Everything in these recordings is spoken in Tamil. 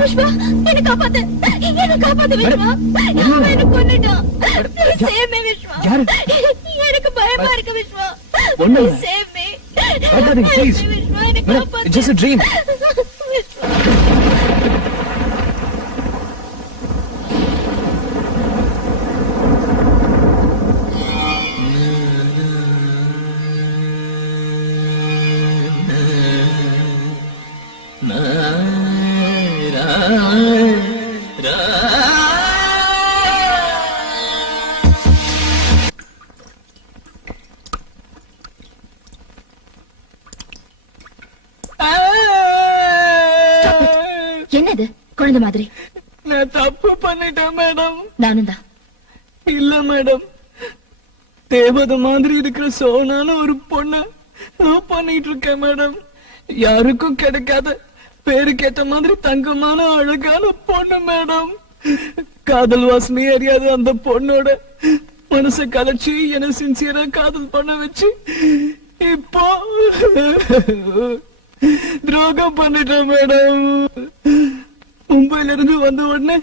விஷ்வா, என்ன காப்பாத்து, என்ன காப்பாத்து விஷ்வா. அவன் என்ன கொன்னுட்டான். Please save me Vishwa. எனக்கு பயமா இருக்கு Vishwa. Please save me. Please. Vishwa, என்ன காப்பாத்து. It's just a dream. என்னது குழந்தை மாதிரி? நான் தப்பு பண்ணிட்டேன் மேடம். நானும் தான். இல்ல மேடம், தேவதை மாதிரி இருக்கிற சோனான ஒரு பொண்ண லவ் பண்ணிட்டு இருக்கேன் மேடம். யாருக்கும் கிடைக்காத பேருக்கேற்ற மாதிரி தங்கமான அழகான பொண்ணு மேடம். காதல் வாசனை அறியாத அந்த பொண்ணோட மனசை கலைச்சி என்ன சின்சியரா காதல் பண்ண வச்சு இப்போ துரோகம் பண்ணிட்டேன் மேடம். மும்பைல இருந்து வந்த உடனே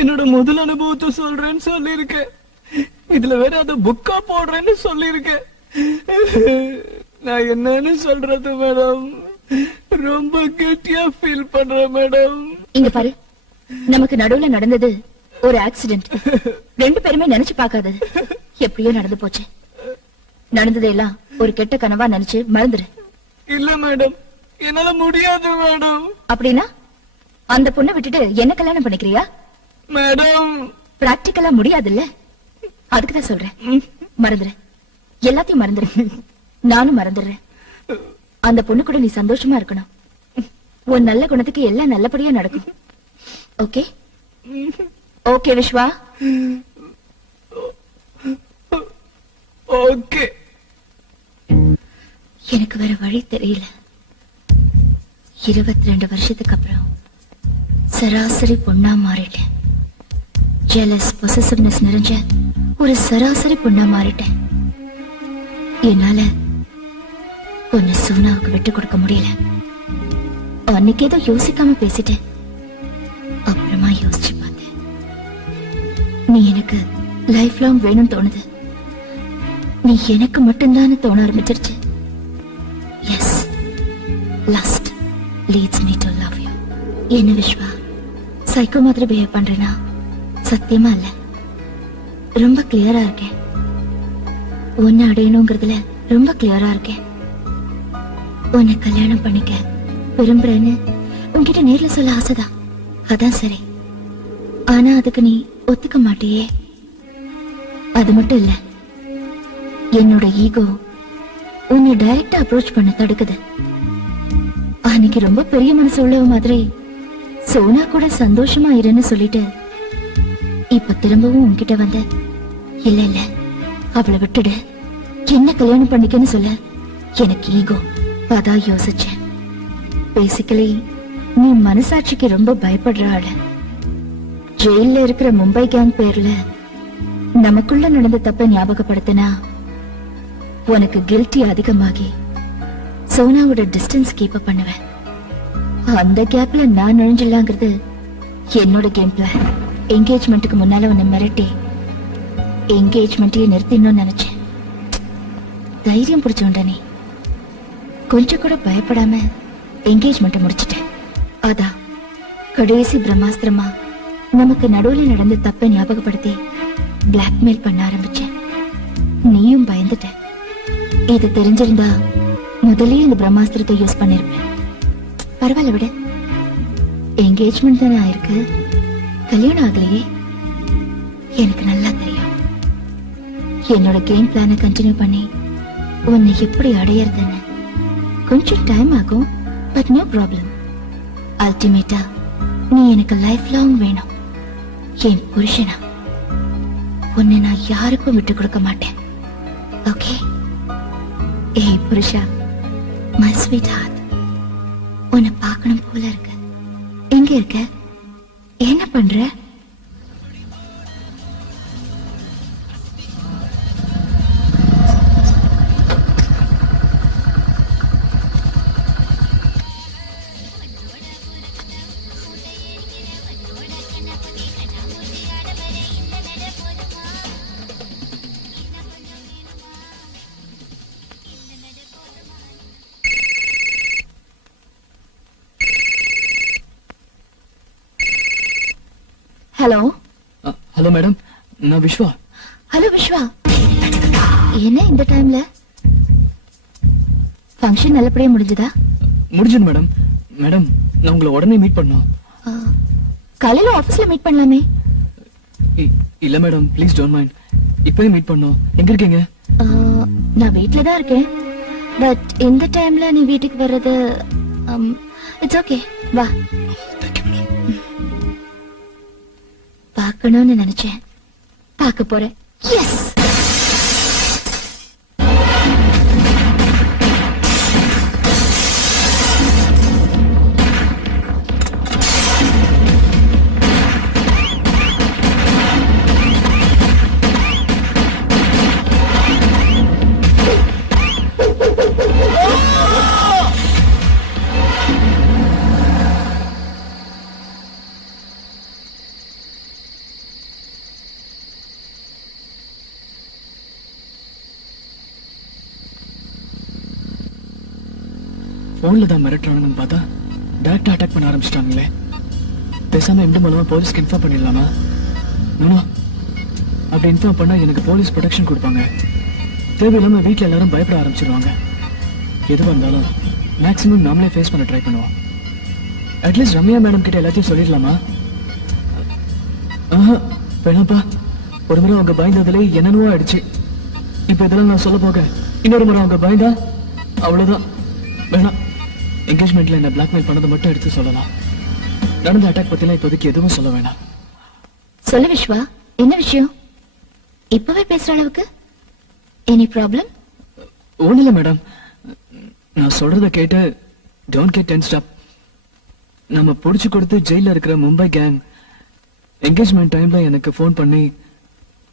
என்னோட முதல் அனுபவத்தை சொல்றேன்னு சொல்லிருக்கேன். இதுல வேற அத புக்கா போடுறேன்னு சொல்லிருக்கேன். நான் என்னன்னு சொல்றது மேடம்? ரொம்ப கெட்டியா ஃபீல் பண்றேன் மேடம். இங்க பாரு, நமக்கு நடுவுல நடந்தது ஒரு ஆக்சிடென்ட். ரெண்டு பேருமே நினைச்சு பார்க்காதது எப்படியோ நடந்து போச்சு. நடந்ததெல்லாம் ஒரு கெட்ட கனவா நினைச்சு மறந்துரு. இல்ல மேடம், என்னால முடியாது மேடம். அப்படின்னா அந்த பொண்ணை விட்டுட்டு என்ன கல்யாணம் பண்ணிக்கிறியா? மேடம், பிராக்டிக்கலா முடியாதுல்ல, அதுக்குதான் சொல்றேன். மறந்துரு, எல்லாத்தையும் மறந்துரு. நானும் மறந்துடுறேன். அந்த பொண்ணு கூட நீ சந்தோஷமா இருக்கணும். உன் நல்ல குணத்துக்கு எல்லாம் நல்லபடியா நடக்கும். Okay okay Vishwa? ஓகே. எனக்கு வேற வழி தெரியல. 22 வருஷத்துக்கு அப்புறம் சராசரி பொண்ணா மாறிட்டேன். ஜெலஸ் பொசசிவ்னஸ் நிறைஞ்ச ஒரு சராசரி பொண்ணா மாறிட்டேன். என்னால உன்னை சோனாவுக்கு விட்டு கொடுக்க முடியல. அன்னைக்கு ஏதோ யோசிக்காம பேசிட்டேன். அப்புறமா யோசிச்சு பார்த்தேன். நீ எனக்கு லைஃப் லாங் வேணும்னு தோணுது. நீ எனக்கு மட்டும்தான் தோண ஆரம்பிச்சிருச்சு. Yes, lust leads me to love you. என்ன விஸ்வா, சைக்கோ மாதிரி பிஹேவ் பண்றேனா? சத்தியமா இல்ல, ரொம்ப கிளியரா இருக்கேன். உன்னை அடையணுங்கிறதுல ரொம்ப கிளியரா இருக்கேன். உன்னை கல்யாணம் பண்ணிக்க விரும்புறேன்னு உன்கிட்ட நேர்ல சொல்ல ஆசைதான். அதான் சரி. ஆனா அதுக்கு நீ ஒத்துக்க மாட்டியே. அது மட்டும் இல்ல, என்னோட ஈகோ உன்னை டைரக்டா அப்ரோச் பண்ண தடுக்குது. அன்னைக்கு ரொம்ப பெரிய மனசு உள்ளவ மாதிரி சோனா கூட சந்தோஷமா இருன்னு சொல்லிட்டு இப்ப திரும்பவும் உன்கிட்ட வந்த இல்ல இல்ல அவளை விட்டுடு, என்ன கல்யாணம் பண்ணிக்கன்னு சொல்ல எனக்கு ஈகோ. அதான் யோசிச்சேன். பேசிக்கலி நீ மனசாட்சிக்கு ரொம்ப பயப்படுற ஆளு. ஜெயில இருக்கிற மும்பை கேங் பேர்ல நமக்குள்ள நடந்த தப்ப ஞாபகப்படுத்தினா உனக்கு கில்ட்டி அதிகமாகி சோனாவோட டிஸ்டன்ஸ் கீப் அப் பண்ணுவேன். அந்த கேப்ல நான் நுழைஞ்சிடலாங்கிறது என்னோட கேம் பிளான். என்கேஜ்மெண்ட்டுக்கு முன்னால உன்னை மிரட்டி என்கேஜ்மெண்ட்டையே நிறுத்திடணும்னு நினைச்சேன். தைரியம் பிடிச்சோண்ட நீ கொஞ்சம் கூட பயப்படாம என்கேஜ்மெண்ட்டை முடிச்சிட்டேன். அதான் கடைசி பிரம்மாஸ்திரமா நமக்கு நடுவுல நடந்த தப்பை ஞாபகப்படுத்தி பிளாக்மெயில் பண்ண ஆரம்பிச்சேன். நீயும் பயந்துட்ட. இது தெரிஞ்சிருந்தா முதலே இந்த பிரம்மாஸ்திரத்தை யூஸ் பண்ணிருப்பேன். பரவாயில்ல விட, என்கேஜ்மெண்ட் தானே ஆயிருக்கு, கல்யாணம் ஆகலையே. எனக்கு நல்லா தெரியும். என்னோட கேம் பிளானை கண்டினியூ பண்ணி உன்னை எப்படி அடையறதுன்னு கொஞ்சம் டைம் ஆகும். But no problem. அல்டிமேட்டா நீ எனக்கு லைஃப் லாங் வேணும். என் புருஷனா உன்னை நான் யாருக்கும் விட்டு கொடுக்க மாட்டேன். ஓகே? ஏய் புருஷா, மை ஸ்வீட் ஹார்ட், உன்னை பார்க்கணும் போல இருக்கு. எங்க இருக்க? என்ன பண்ற? ஹலோ ஹலோ மேடம், நான் விஸ்வா. ஹலோ விஸ்வா, என்ன இந்த டைம்ல? ஃபங்க்ஷன் நல்லபடியா முடிஞ்சதா? முடிஞ்சது மேடம். மேடம், நான் உங்களை உடனே மீட் பண்ணோம். ஆ, காலையில ஆபீஸ்ல மீட் பண்ணலாமே. இல்ல மேடம், ப்ளீஸ் டோன்ட் மைண்ட். இப்பவே மீட் பண்ணோம். எங்க இருக்கீங்க? ஆ, நான் வீட்ல தான் இருக்கேன். பட் இந்த டைம்ல நீ வீட்டுக்கு வர்றது இட்ஸ் ஓகே. வா. பார்க்கணும்னு நினைச்சேன், பார்க்க போறேன். எஸ். போன்ல தான் மிரட்டுறாங்கன்னு பார்த்தா டைரக்டா அட்டாக் பண்ண ஆரம்பிச்சிட்டாங்களே. பேசாம எந்த மூலமா போலீஸ்க்கு இன்ஃபார்ம் பண்ணிடலாமா? நோ, அப்படி இன்ஃபார்ம் பண்ணா எனக்கு போலீஸ் ப்ரொடெக்ஷன் கொடுப்பாங்க. தேவையில்லாம வீட்டுல எல்லாரும் பயப்பட ஆரம்பிச்சிருவாங்க. எதுவா இருந்தாலும் மேக்ஸிமம் நாமளே ஃபேஸ் பண்ண ட்ரை பண்ணுவோம். அட்லீஸ்ட் ரம்யா மேடம் கிட்ட எல்லாத்தையும் சொல்லிடலாமா? வேணாப்பா, ஒரு முறை அவங்க பயந்ததுல என்னென்னவோ ஆயிடுச்சு. இப்ப இதெல்லாம் நான் சொல்ல போக இன்னொரு முறை அவங்க பயந்தா அவ்வளவுதான். வேணாம், என்கேஜ்மெண்ட்ல என்ன பிளாக்மெயில் பண்ணதை மட்டும் எடுத்து சொல்லலாம். நடந்த அட்டாக் பத்திலாம் இப்போதைக்கு எதுவும் சொல்ல வேணாம். சொல்லு விஸ்வா, என்ன விஷயம்? இப்பவே பேசுற அளவுக்கு எனி ப்ராப்ளம்? ஒண்ணுல மேடம், நான் சொல்றத கேட்டு டோன்ட் கெட் டென்ஸ்ட் அப். நம்ம புடிச்சு கொடுத்து ஜெயில இருக்கிற மும்பை கேங் என்கேஜ்மெண்ட் டைம்ல எனக்கு ஃபோன் பண்ணி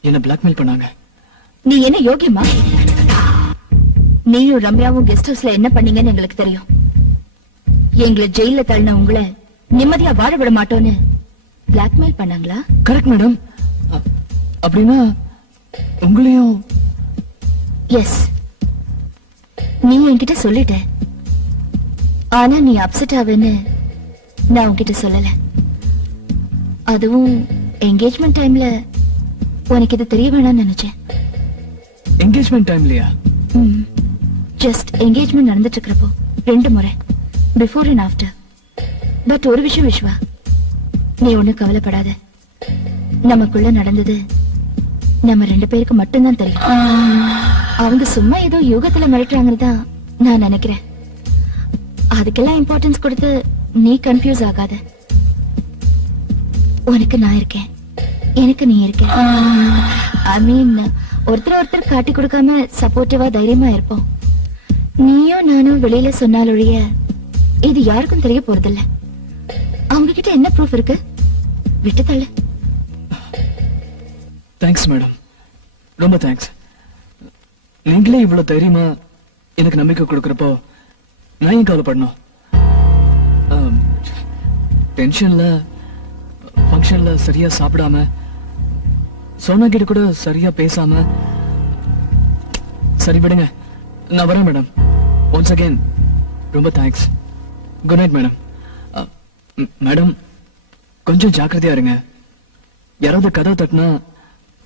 என்ன பிளாக்மெயில் பண்ணாங்க. நீ என்ன யோகியமா? நீயும் ரம்யாவும் கெஸ்ட் ஹவுஸ்ல என்ன பண்ணீங்கன்னு எங்களுக்கு தெரியும். எங்களை ஜெயில தள்ளின உங்களை நிம்மதியா வாழ விட மாட்டோன்னு பிளாக்மெயில் பண்ணாங்களா? Correct madam. அப்படின்னா உங்களையும்? எஸ், நீ என்கிட்ட சொல்லிட்ட. ஆனா நீ அப்செட் ஆவேன்னு நான் உன்கிட்ட சொல்லல. அதுவும் என்கேஜ்மெண்ட் டைம்ல உனக்கு இது தெரிய வேணாம்னு நினைச்சேன். என்கேஜ்மெண்ட் டைம்லயா? ஜஸ்ட் என்கேஜ்மெண்ட் நடந்துட்டு இருக்கிறப்போ 2 முறை, பிஃபோர் அண்ட் ஆஃப்டர். பட் ஒரு விஷயம் விஸ்வா, நீ ஒண்ணு கவலைப்படாத. நமக்குள்ள நடந்தது நம்ம 2 பேருக்கு மட்டும்தான் தெரியும். அவங்க சும்மா ஏதோ யோகத்துல மிரட்டுறாங்கன்னு தான் நான் நினைக்கிறேன். அதுக்கெல்லாம் இம்பார்ட்டன்ஸ் கொடுத்து நீ கன்ஃபியூஸ் ஆகாத. உனக்கு நான் இருக்கேன், எனக்கு நீ இருக்க. ஐ மீன், ஒருத்தர் காட்டி கொடுக்காம சப்போர்ட்டிவா தைரியமா இருப்போம். நீயும் நானும் வெளியில சொன்னாலொழிய இது யாருக்கும் தெரிய போறதில்ல. அவங்க கிட்ட என்ன ப்ரூஃப் இருக்கு? விட்டு தள்ளு. தேங்க்ஸ் மேடம், ரொம்ப தேங்க்ஸ். நீங்களே இவ்வளவு தைரியமா எனக்கு நம்பிக்கை கொடுக்கறப்போ நான் ஏன் கவலைப்படணும்? டென்ஷன்ல ஃபங்க்ஷன்ல சரியா சாப்பிடாம, சோனா கிட்ட கூட சரியா பேசாம. சரி விடுங்க, நான் வரேன் மேடம். ஒன்ஸ் அகைன் ரொம்ப thanks. Good night madam. Madam, கொஞ்சம் ஜாக்கிரதையா இருங்க. யாராவது கதவு தட்டினா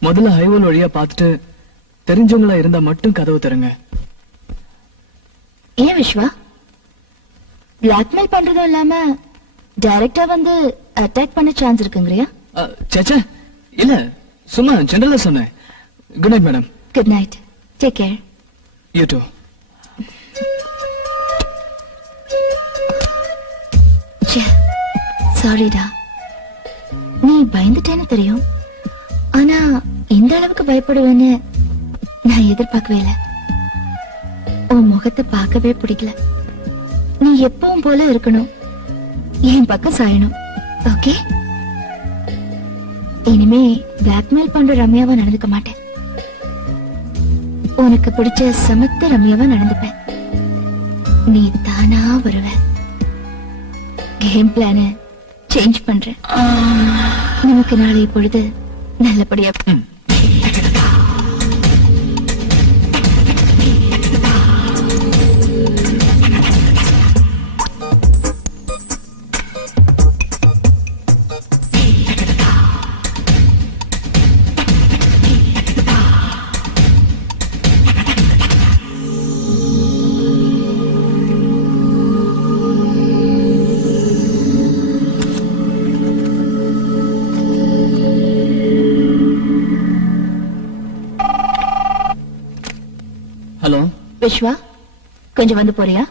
முதல்ல ஹைவேல் வழியா பார்த்துட்டு தெரிஞ்சவங்களா இருந்தா மட்டும் கதவு தருங்க. ஏன் விஸ்வா, பிளாக்மெயில் பண்றதும் இல்லாம டைரக்டா வந்து அட்டாக் பண்ண சான்ஸ் இருக்குங்கறியா? சேச்சா, இல்ல, சும்மா ஜெனரலா சொன்னேன். Good night madam. Good night, take care. You too. சாரிடா, நீ பயந்துட்டேன்னு தெரியும். ஆனா இந்த அளவுக்கு பயப்படுவேன்னு நான் எதிர்பார்க்கவே இல்லை. உன் முகத்தை பார்க்கவே பிடிக்கல. நீ எப்பவும் போல இருக்கணும், என் பக்கம் சாயணும். ஓகே? இனிமே பிளாக்மெயில் பண்ற ரம்யாவா நடந்துக்க மாட்டேன். உனக்கு பிடிச்ச சமத்த ரம்யாவா நடந்துப்பேன். நீ தானா வருவ. கேம் பிளான சேஞ்ச் பண்றேன். நமக்கு நாளை பொழுது நல்லபடியா. விஸ்வா கொஞ்சம் வந்து போறியா?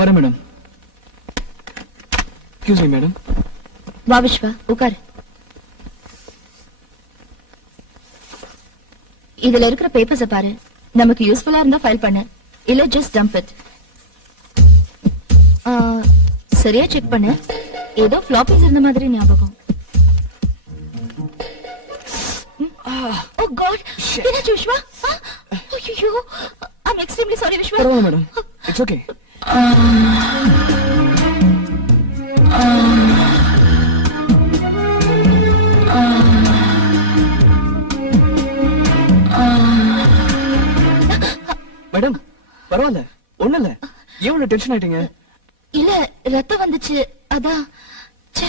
வரேன் மேடம். Excuse me madam. வா விஸ்வா, உட்காரு. இதுல இருக்கிற பேப்பர்ஸ பாரு. நமக்கு யூஸ்ஃபுல்லா இருந்தா ஃபைல் பண்ணு, இல்ல ஜஸ்ட் டம்ப் இட். சரியா செக் பண்ணு. ஏதோ ஃபிளாப்பீஸ் இருந்த மாதிரி ஞாபகம். ஓ காட், என்னாச்சு விஸ்வா? ஐயோ, ஐம் எக்ஸ்ட்ரீம்லி சாரி விஸ்வா. பரவாயில்ல மேடம், இட்ஸ் ஓகே. மேடம் பரவாயில்ல, ஒண்ணு இல்ல. எவ்வளவு டென்ஷன் ஆயிட்டீங்க? இல்ல, ரத்தம் வந்துச்சு, அதான். ச்சே,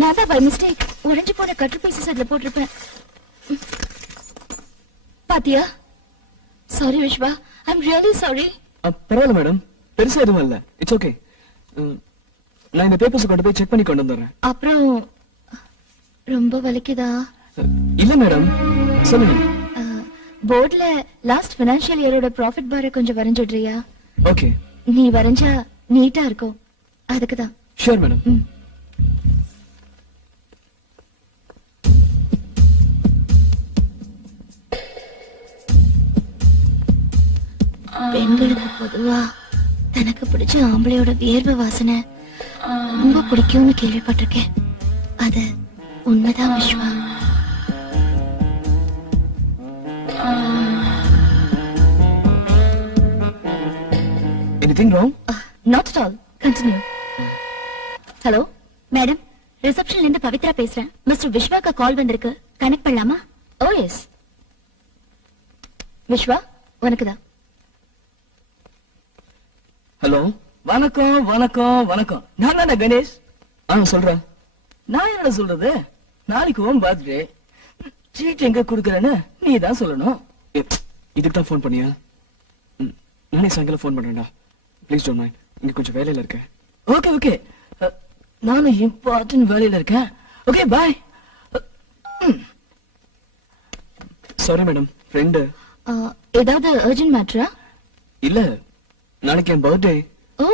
நான் தான் பை மிஸ்டேக் உடைஞ்சு போன கட்டு பீசஸ் அதுல போட்டிருப்பேன். பாத்தியா? Sorry Vishwa, I'm really sorry. பரவாயில்ல மேடம், பெருசா எதுவும் இல்ல. It's okay. நான் இந்த பேப்பர்ஸ் கொண்டு போய் செக் பண்ணி கொண்டு வந்துடுறேன். அப்புறம் ரொம்ப வலிக்குதா? இல்ல மேடம், சொல்லுங்க. போர்ட்ல லாஸ்ட் ஃபைனான்சியல் இயரோட ப்ராஃபிட் பாரை கொஞ்சம் வரைஞ்சிடுறியா? ஓகே. நீ வரைஞ்சா நீட்டா இருக்கும், அதுக்குதான். Sure madam. பெண்களுக்கு பொதுவா தனக்கு பிடிச்ச ஆம்பளையோட வியர்வை வாசனை ரொம்ப பிடிக்கும்னு கேள்விப்பட்டிருக்கேன். அது உண்மைதான் Vishwa. Anything wrong? Not at all. Continue. Hello, madam. ரிசப்ஷன்ல இருந்து பவித்ரா பேசுறேன். மிஸ்டர் விஸ்வாக்கு கால் வந்திருக்கு, கனெக்ட் பண்ணலாமா? Oh yes. விஸ்வா, உனக்குதான். ஹலோ. வணக்கம் வணக்கம் வணக்கம். நான் தானே கணேஷ். சொல்றேன். நான் என்ன சொல்றது, நாளைக்கு உன் பர்த்டே. ட்ரீட் எங்க குடுக்கறேன்னு நீ தான் சொல்லணும். இதுக்கு தான் ஃபோன் பண்ணியா? நானே சாயங்காலம் ஃபோன் பண்றேன்டா. Please don't mind. இங்க கொஞ்சம் வேலையில இருக்கேன். ஓகே ஓகே, நானும் இம்பார்ட்டன்ட் வேலையில இருக்கேன். Okay bye. Sorry madam, friend. ஏதாவது அர்ஜென்ட் மேட்டரா? இல்ல, நாளைக்கு என் birthday. Oh,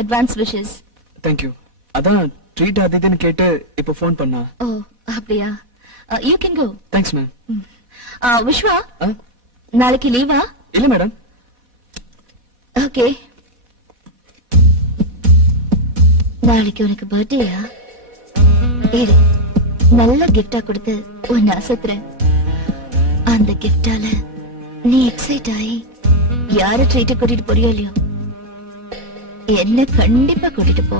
advance wishes. Thank you. அதான் ட்ரீட் அது இதுன்னு கேட்டு இப்ப ஃபோன் பண்ணா. ஓ அப்படியா? You can go. Thanks ma'am. Vishwa, நாளைக்கு லீவா? இல்ல மேடம். ஓகே. நாளைக்கு உனக்கு பர்த்டேயா? இரு, நல்ல கிஃப்டா கொடுத்து உன்னை அசத்துறேன். அந்த கிஃப்டால நீ எக்ஸைட் ஆகி யார ட்ரீட் கூட்டிட்டு போறியோ இல்லையோ, என்ன கண்டிப்பா கூட்டிட்டு போ.